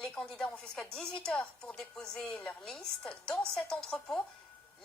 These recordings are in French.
Les candidats ont jusqu'à 18 h pour déposer leur liste. Dans cet entrepôt,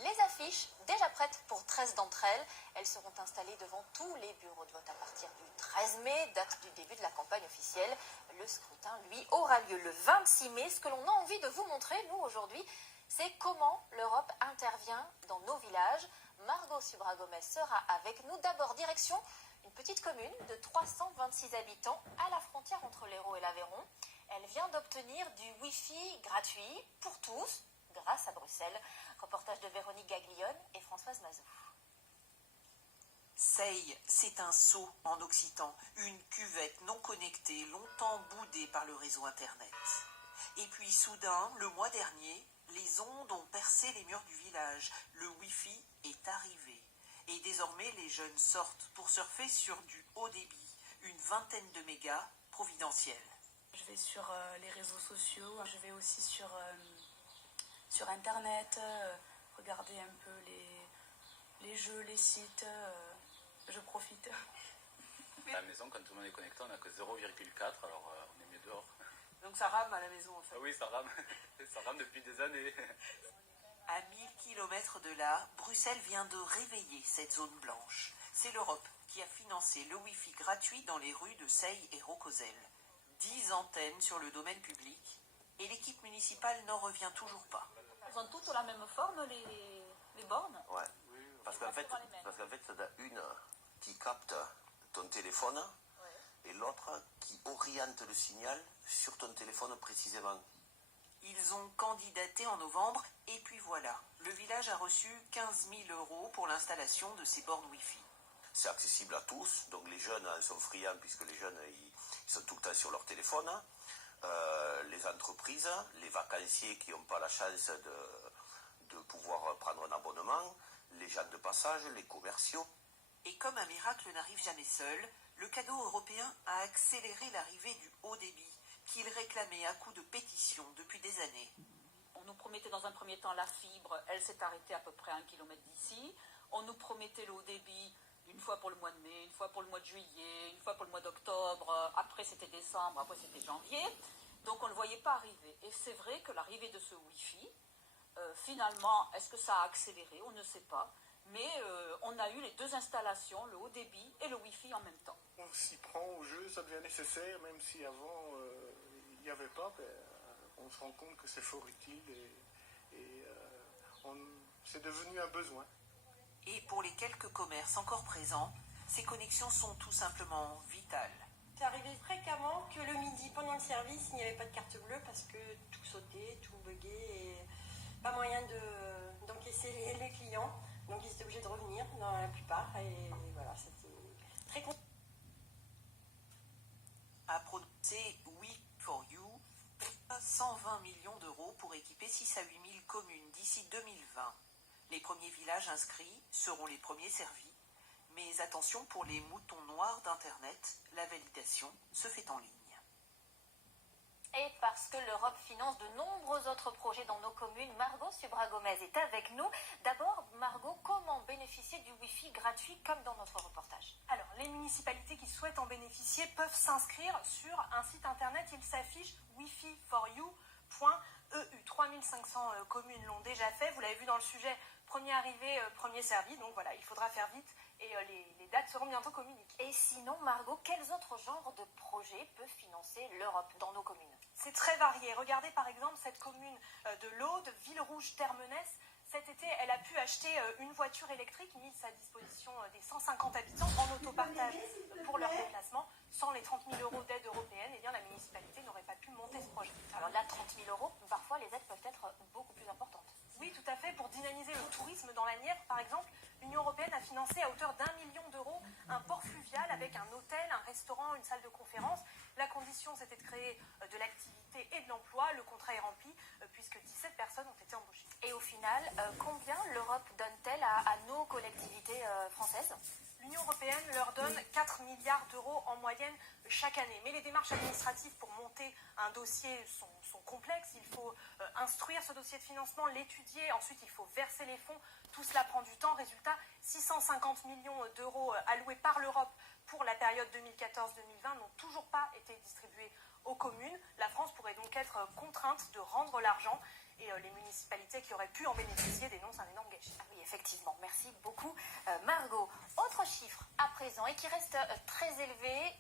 les affiches déjà prêtes pour 13 d'entre elles. Elles seront installées devant tous les bureaux de vote à partir du 13 mai, date du début de la campagne officielle. Le scrutin, lui, aura lieu le 26 mai. Ce que l'on a envie de vous montrer, nous, aujourd'hui, c'est comment l'Europe intervient dans nos villages. Margot Subra-Gomez sera avec nous. D'abord, direction une petite commune de 326 habitants à la frontière entre l'Hérault et l'Aveyron. Elle vient d'obtenir du Wi-Fi gratuit pour tous, grâce à Bruxelles. Reportage de Véronique Gaglione et Françoise Mazou. Seille, c'est un seau en occitan, une cuvette non connectée, longtemps boudée par le réseau Internet. Et puis soudain, le mois dernier, les ondes ont percé les murs du village. Le Wi-Fi est arrivé. Et désormais, les jeunes sortent pour surfer sur du haut débit, une vingtaine de mégas providentiels. Je vais sur les réseaux sociaux, je vais aussi sur Internet, regarder un peu les jeux, les sites, je profite. À la maison, quand tout le monde est connecté, on n'a que 0,4, alors on est mieux dehors. Donc ça rame à la maison en fait. Ah oui, ça rame. Ça rame depuis des années. À 1000 km de là, Bruxelles vient de réveiller cette zone blanche. C'est l'Europe qui a financé le Wi-Fi gratuit dans les rues de Seille et Rocozelle. 10 antennes sur le domaine public et l'équipe municipale n'en revient toujours pas. Elles ont toutes la même forme, les bornes. Ouais, parce qu'en fait, il y en a une qui capte ton téléphone et l'autre qui oriente le signal sur ton téléphone précisément. Ils ont candidaté en novembre et puis voilà, le village a reçu 15 000 € pour l'installation de ces bornes Wi-Fi. C'est accessible à tous, donc les jeunes en sont friands puisque les jeunes ils sont tout le temps sur leur téléphone. Les entreprises, les vacanciers qui n'ont pas la chance de pouvoir prendre un abonnement, les gens de passage, les commerciaux. Et comme un miracle n'arrive jamais seul, le cadeau européen a accéléré l'arrivée du haut débit, qu'il réclamait à coups de pétition depuis des années. On nous promettait dans un premier temps la fibre, elle s'est arrêtée à peu près à 1 km d'ici. On nous promettait le haut débit une fois pour le mois de mai, une fois pour le mois de juillet, une fois pour le mois d'octobre, après c'était décembre, après c'était janvier. Donc on ne le voyait pas arriver. Et c'est vrai que l'arrivée de ce Wi-Fi, finalement, est-ce que ça a accéléré? On ne sait pas. Mais on a eu les deux installations, le haut débit et le Wi-Fi en même temps. On s'y prend au jeu, ça devient nécessaire, même si avant il n'y avait pas, on se rend compte que c'est fort utile et c'est devenu un besoin. Et pour les quelques commerces encore présents, ces connexions sont tout simplement vitales. C'est arrivé fréquemment que le midi, pendant le service, il n'y avait pas de carte bleue parce que tout sautait, tout buguait et pas moyen d'encaisser les clients. Donc ils étaient obligés de revenir dans la plupart et voilà, c'était très compliqué. À prononcer We for You, 120 millions d'euros pour équiper 6 à 8 000 communes d'ici 2020. Les premiers villages inscrits seront les premiers servis. Mais attention pour les moutons noirs d'Internet, la validation se fait en ligne. Et parce que l'Europe finance de nombreux autres projets dans nos communes, Margot Subra-Gomez est avec nous. D'abord, Margot, comment bénéficier du Wi-Fi gratuit comme dans notre reportage? Alors, les municipalités qui souhaitent en bénéficier peuvent s'inscrire sur un site internet. Il s'affiche wifi4you.eu. 3500 communes l'ont déjà fait. Vous l'avez vu dans le sujet, premier arrivé, premier servi. Donc voilà, il faudra faire vite et les dates seront bientôt communiquées. Et sinon, Margot, quels autres genres de projets peuvent financer l'Europe dans nos communes? C'est très varié. Regardez par exemple cette commune de l'Aude, Villerouge-Termenès. Cet été, elle a pu acheter une voiture électrique mise à disposition des 150 habitants en autopartage pour leur déplacement. Sans les 30 000 € d'aide européenne, eh bien, la municipalité n'aurait pas pu monter ce projet. Alors là, 30 000 €, parfois les aides peuvent être beaucoup plus importantes. Oui, tout à fait. Pour dynamiser le tourisme dans la Nièvre, par exemple, l'Union européenne a financé à hauteur d'1 million d'euros un port fluvial avec un hôtel, un restaurant, une salle de conférence. La condition, c'était de créer de l'activité et de l'emploi. Le contrat est rempli puisque 17 personnes ont été embauchées. Et au final, combien l'Europe donne-t-elle à nos collectivités françaises? L'Union européenne leur donne 4 milliards d'euros en moyenne chaque année. Mais les démarches administratives pour monter un dossier sont complexes. Il faut instruire ce dossier de financement, l'étudier. Ensuite, il faut verser les fonds. Tout cela prend du temps. Résultat, 650 millions d'euros alloués par l'Europe pour la période 2014-2020 n'ont toujours pas été distribués aux communes. La France pourrait donc être être contraintes de rendre l'argent. Et les municipalités qui auraient pu en bénéficier dénoncent un énorme gâchis. Ah oui, effectivement. Merci beaucoup, Margot. Autre chiffre à présent et qui reste très élevé.